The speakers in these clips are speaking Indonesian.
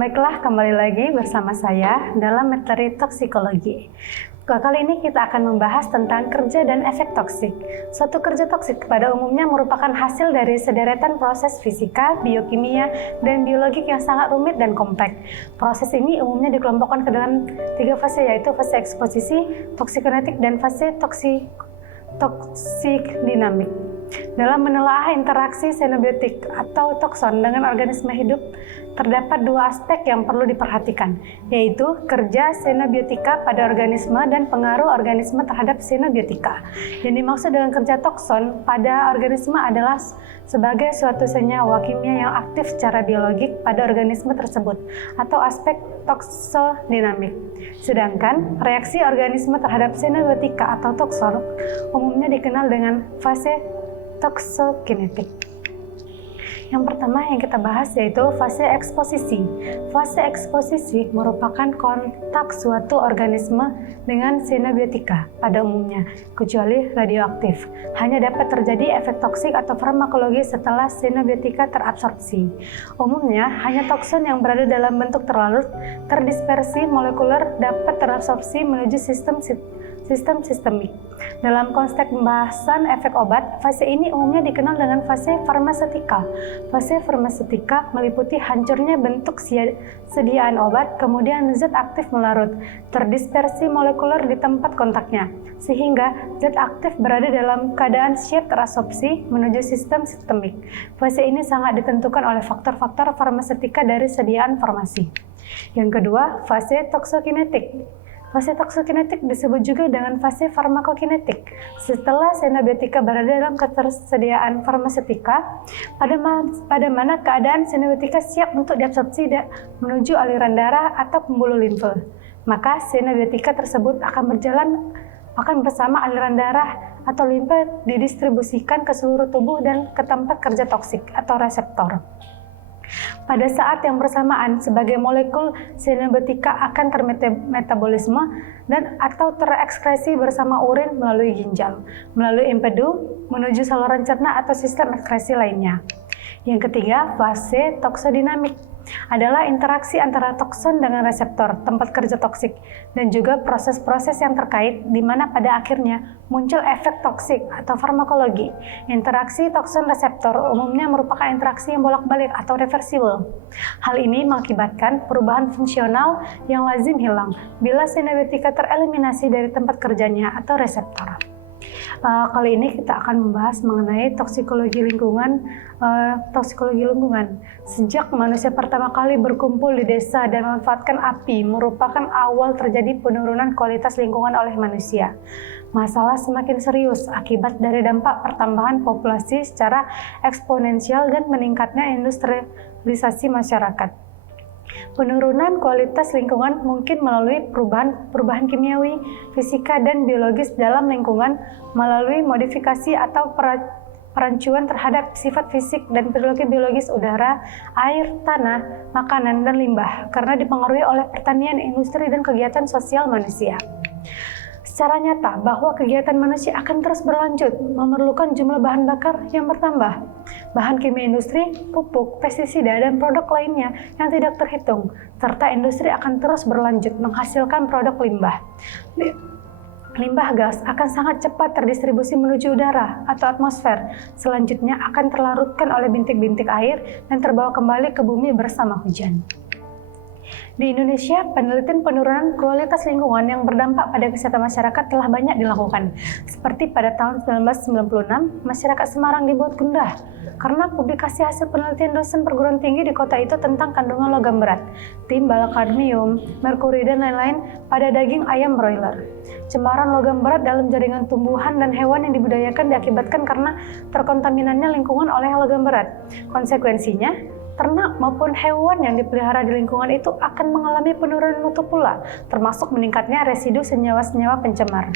Baiklah, kembali lagi bersama saya dalam materi toksikologi. Kali ini kita akan membahas tentang kerja dan efek toksik. Suatu kerja toksik pada umumnya merupakan hasil dari sederetan proses fisika, biokimia, dan biologik yang sangat rumit dan kompleks. Proses ini umumnya dikelompokkan ke dalam 3 fase, yaitu fase eksposisi, toksikokinetik, dan fase toksik dinamik. Dalam menelaah interaksi xenobiotik atau tokson dengan organisme hidup, terdapat 2 aspek yang perlu diperhatikan, yaitu kerja xenobiotika pada organisme dan pengaruh organisme terhadap xenobiotika. Yang dimaksud dengan kerja tokson pada organisme adalah sebagai suatu senyawa kimia yang aktif secara biologik pada organisme tersebut, atau aspek toksodinamik. Sedangkan reaksi organisme terhadap xenobiotika atau tokson umumnya dikenal dengan fase toksikokinetik. Yang pertama yang kita bahas yaitu fase eksposisi. Fase eksposisi merupakan kontak suatu organisme dengan xenobiotika pada umumnya, kecuali radioaktif. Hanya dapat terjadi efek toksik atau farmakologi setelah xenobiotika terabsorpsi. Umumnya, hanya toksin yang berada dalam bentuk terlarut, terdispersi molekuler dapat terabsorpsi menuju sistem sistemik. Dalam konteks pembahasan efek obat, fase ini umumnya dikenal dengan fase farmaseutika. Fase farmaseutika meliputi hancurnya bentuk sediaan obat, kemudian zat aktif melarut, terdispersi molekuler di tempat kontaknya, sehingga zat aktif berada dalam keadaan siap terabsorpsi menuju sistem sistemik. Fase ini sangat ditentukan oleh faktor-faktor farmaseutika dari sediaan farmasi. Yang kedua, fase toksikokinetik. Fase toksikokinetik disebut juga dengan fase farmakokinetik. Setelah xenobiotika berada dalam ketersediaan farmaseutika, pada mana keadaan xenobiotika siap untuk diabsorpsi menuju aliran darah atau pembuluh limfe, maka xenobiotika tersebut akan bersama aliran darah atau limfe didistribusikan ke seluruh tubuh dan ke tempat kerja toksik atau reseptor. Pada saat yang bersamaan, sebagai molekul xenobiotika akan termetabolisme dan atau terekskresi bersama urin melalui ginjal, melalui empedu, menuju saluran cerna atau sistem ekskresi lainnya. Yang ketiga, fase toksodinamik adalah interaksi antara toksin dengan reseptor, tempat kerja toksik, dan juga proses-proses yang terkait di mana pada akhirnya muncul efek toksik atau farmakologi. Interaksi toksin reseptor umumnya merupakan interaksi yang bolak-balik atau reversibel. Hal ini mengakibatkan perubahan fungsional yang lazim hilang bila xenobiotika tereliminasi dari tempat kerjanya atau reseptor. Kali ini kita akan membahas mengenai toksikologi lingkungan. Sejak manusia pertama kali berkumpul di desa dan memanfaatkan api merupakan awal terjadi penurunan kualitas lingkungan oleh manusia. Masalah semakin serius akibat dari dampak pertambahan populasi secara eksponensial dan meningkatnya industrialisasi masyarakat. Penurunan kualitas lingkungan mungkin melalui perubahan kimiawi, fisika, dan biologis dalam lingkungan melalui modifikasi atau perancuan terhadap sifat fisik dan perilaku biologis udara, air, tanah, makanan, dan limbah karena dipengaruhi oleh pertanian, industri, dan kegiatan sosial manusia. Secara nyata bahwa kegiatan manusia akan terus berlanjut, memerlukan jumlah bahan bakar yang bertambah. Bahan kimia industri, pupuk, pestisida, dan produk lainnya yang tidak terhitung, serta industri akan terus berlanjut menghasilkan produk limbah. Limbah gas akan sangat cepat terdistribusi menuju udara atau atmosfer, selanjutnya akan terlarutkan oleh bintik-bintik air dan terbawa kembali ke bumi bersama hujan. Di Indonesia, penelitian penurunan kualitas lingkungan yang berdampak pada kesehatan masyarakat telah banyak dilakukan. Seperti pada tahun 1996, masyarakat Semarang dibuat gundah karena publikasi hasil penelitian dosen perguruan tinggi di kota itu tentang kandungan logam berat, timbal, kadmium, merkuri, dan lain-lain pada daging ayam broiler. Cemaran logam berat dalam jaringan tumbuhan dan hewan yang dibudidayakan diakibatkan karena terkontaminannya lingkungan oleh logam berat. Konsekuensinya, ternak maupun hewan yang dipelihara di lingkungan itu akan mengalami penurunan mutu pula, termasuk meningkatnya residu senyawa-senyawa pencemar.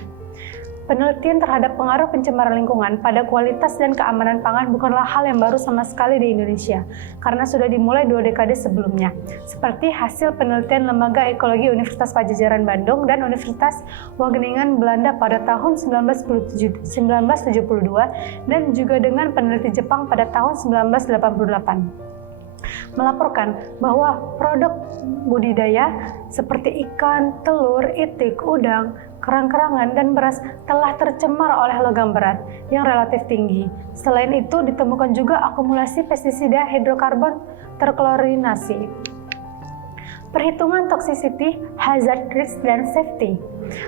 Penelitian terhadap pengaruh pencemaran lingkungan pada kualitas dan keamanan pangan bukanlah hal yang baru sama sekali di Indonesia, karena sudah dimulai 2 dekade sebelumnya, seperti hasil penelitian Lembaga Ekologi Universitas Padjadjaran Bandung dan Universitas Wageningen Belanda pada tahun 1972 dan juga dengan peneliti Jepang pada tahun 1988. melaporkan bahwa produk budidaya seperti ikan, telur, itik, udang, kerang-kerangan, dan beras telah tercemar oleh logam berat yang relatif tinggi. Selain itu, ditemukan juga akumulasi pestisida hidrokarbon terklorinasi. Perhitungan toxicity, hazard, risk, dan safety.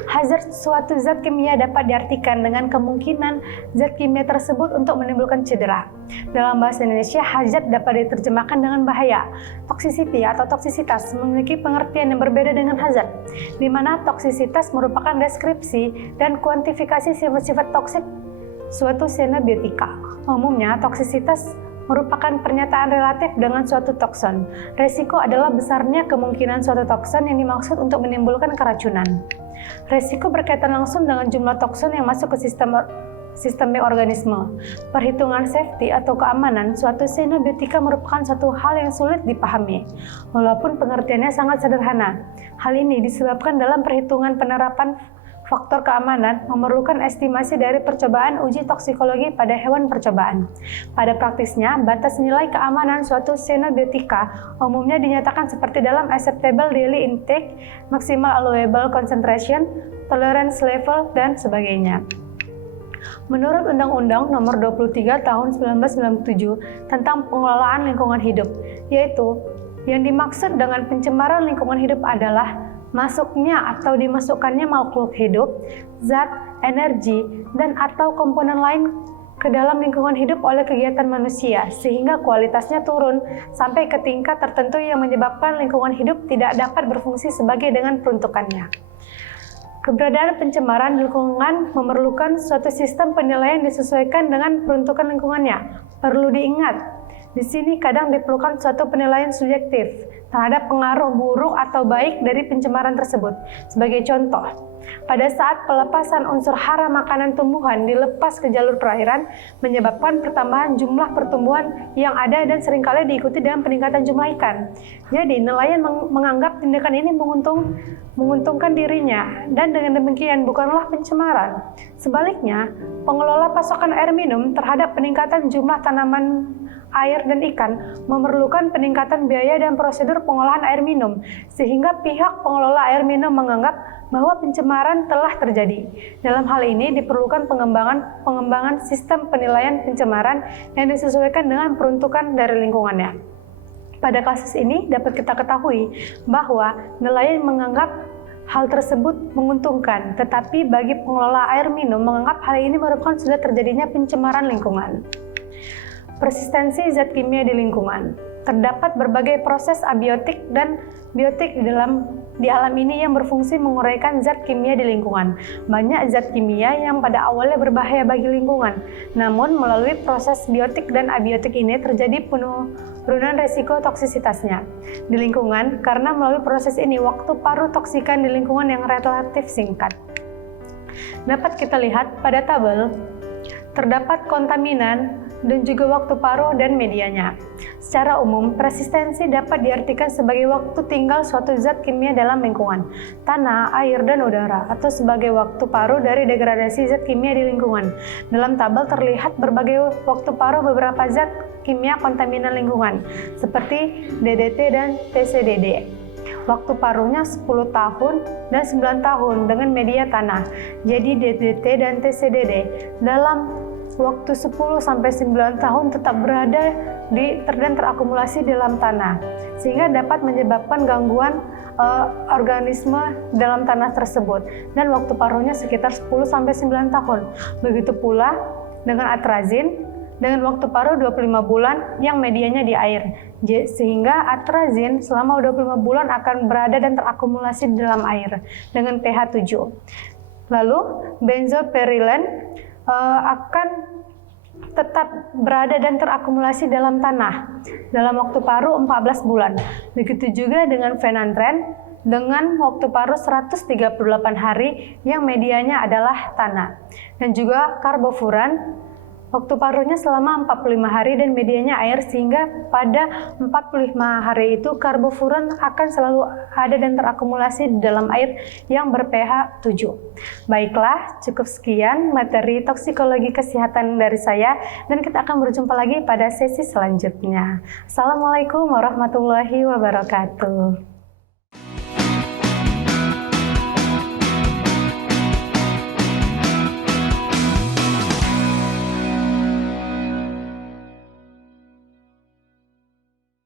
Hazard suatu zat kimia dapat diartikan dengan kemungkinan zat kimia tersebut untuk menimbulkan cedera. Dalam bahasa Indonesia, hazard dapat diterjemahkan dengan bahaya. Toxicity atau toksisitas memiliki pengertian yang berbeda dengan hazard, di mana toksisitas merupakan deskripsi dan kuantifikasi sifat-sifat toksik suatu xenobiotika. Umumnya, toksisitas merupakan pernyataan relatif dengan suatu toksin. Resiko adalah besarnya kemungkinan suatu toksin yang dimaksud untuk menimbulkan keracunan. Resiko berkaitan langsung dengan jumlah toksin yang masuk ke sistem organisme. Perhitungan safety atau keamanan suatu xenobiotika merupakan suatu hal yang sulit dipahami, walaupun pengertiannya sangat sederhana. Hal ini disebabkan dalam perhitungan penerapan faktor keamanan memerlukan estimasi dari percobaan uji toksikologi pada hewan percobaan. Pada praktisnya, batas nilai keamanan suatu xenobiotika umumnya dinyatakan seperti dalam acceptable daily intake, maximal allowable concentration, tolerance level, dan sebagainya. Menurut Undang-Undang Nomor 23 Tahun 1997 tentang Pengelolaan Lingkungan Hidup, yaitu yang dimaksud dengan pencemaran lingkungan hidup adalah masuknya atau dimasukkannya makhluk hidup, zat, energi, dan atau komponen lain ke dalam lingkungan hidup oleh kegiatan manusia, sehingga kualitasnya turun sampai ke tingkat tertentu yang menyebabkan lingkungan hidup tidak dapat berfungsi sebagai dengan peruntukannya. Keberadaan pencemaran lingkungan memerlukan suatu sistem penilaian disesuaikan dengan peruntukan lingkungannya. Perlu diingat, di sini kadang diperlukan suatu penilaian subjektif terhadap pengaruh buruk atau baik dari pencemaran tersebut. Sebagai contoh, pada saat pelepasan unsur hara makanan tumbuhan dilepas ke jalur perairan, menyebabkan pertambahan jumlah pertumbuhan yang ada dan seringkali diikuti dengan peningkatan jumlah ikan. Jadi, nelayan menganggap tindakan ini menguntungkan dirinya, dan dengan demikian bukanlah pencemaran. Sebaliknya, pengelola pasokan air minum terhadap peningkatan jumlah tanaman air dan ikan memerlukan peningkatan biaya dan prosedur pengolahan air minum, sehingga pihak pengelola air minum menganggap bahwa pencemaran telah terjadi. Dalam hal ini diperlukan pengembangan sistem penilaian pencemaran yang disesuaikan dengan peruntukan dari lingkungannya. Pada kasus ini dapat kita ketahui bahwa nelayan menganggap hal tersebut menguntungkan, tetapi bagi pengelola air minum menganggap hal ini merupakan sudah terjadinya pencemaran lingkungan. Persistensi zat kimia di lingkungan. Terdapat berbagai proses abiotik dan biotik di alam ini yang berfungsi menguraikan zat kimia di lingkungan. Banyak zat kimia yang pada awalnya berbahaya bagi lingkungan, namun melalui proses biotik dan abiotik ini terjadi penurunan resiko toksisitasnya di lingkungan karena melalui proses ini waktu paruh toksikan di lingkungan yang relatif singkat. Dapat kita lihat pada tabel, terdapat kontaminan dan juga waktu paruh dan medianya. Secara umum, persistensi dapat diartikan sebagai waktu tinggal suatu zat kimia dalam lingkungan, tanah, air, dan udara, atau sebagai waktu paruh dari degradasi zat kimia di lingkungan. Dalam tabel terlihat berbagai waktu paruh beberapa zat kimia kontaminan lingkungan, seperti DDT dan TCDD. Waktu paruhnya 10 tahun dan 9 tahun dengan media tanah. Jadi DDT dan TCDD dalam waktu 10-9 tahun tetap berada dan terakumulasi dalam tanah, sehingga dapat menyebabkan gangguan organisme dalam tanah tersebut, dan waktu paruhnya sekitar 10-9 tahun. Begitu pula dengan atrazin dengan waktu paruh 25 bulan yang medianya di air, sehingga atrazin selama 25 bulan akan berada dan terakumulasi di dalam air dengan pH 7. Lalu benzopyrilen akan tetap berada dan terakumulasi dalam tanah dalam waktu paruh 14 bulan. Begitu juga dengan fenantren dengan waktu paruh 138 hari yang medianya adalah tanah. Dan juga karbofuran Waktu paruhnya selama 45 hari dan medianya air, sehingga pada 45 hari itu karbofuran akan selalu ada dan terakumulasi di dalam air yang ber-pH 7. Baiklah, cukup sekian materi toksikologi kesehatan dari saya dan kita akan berjumpa lagi pada sesi selanjutnya. Assalamualaikum warahmatullahi wabarakatuh.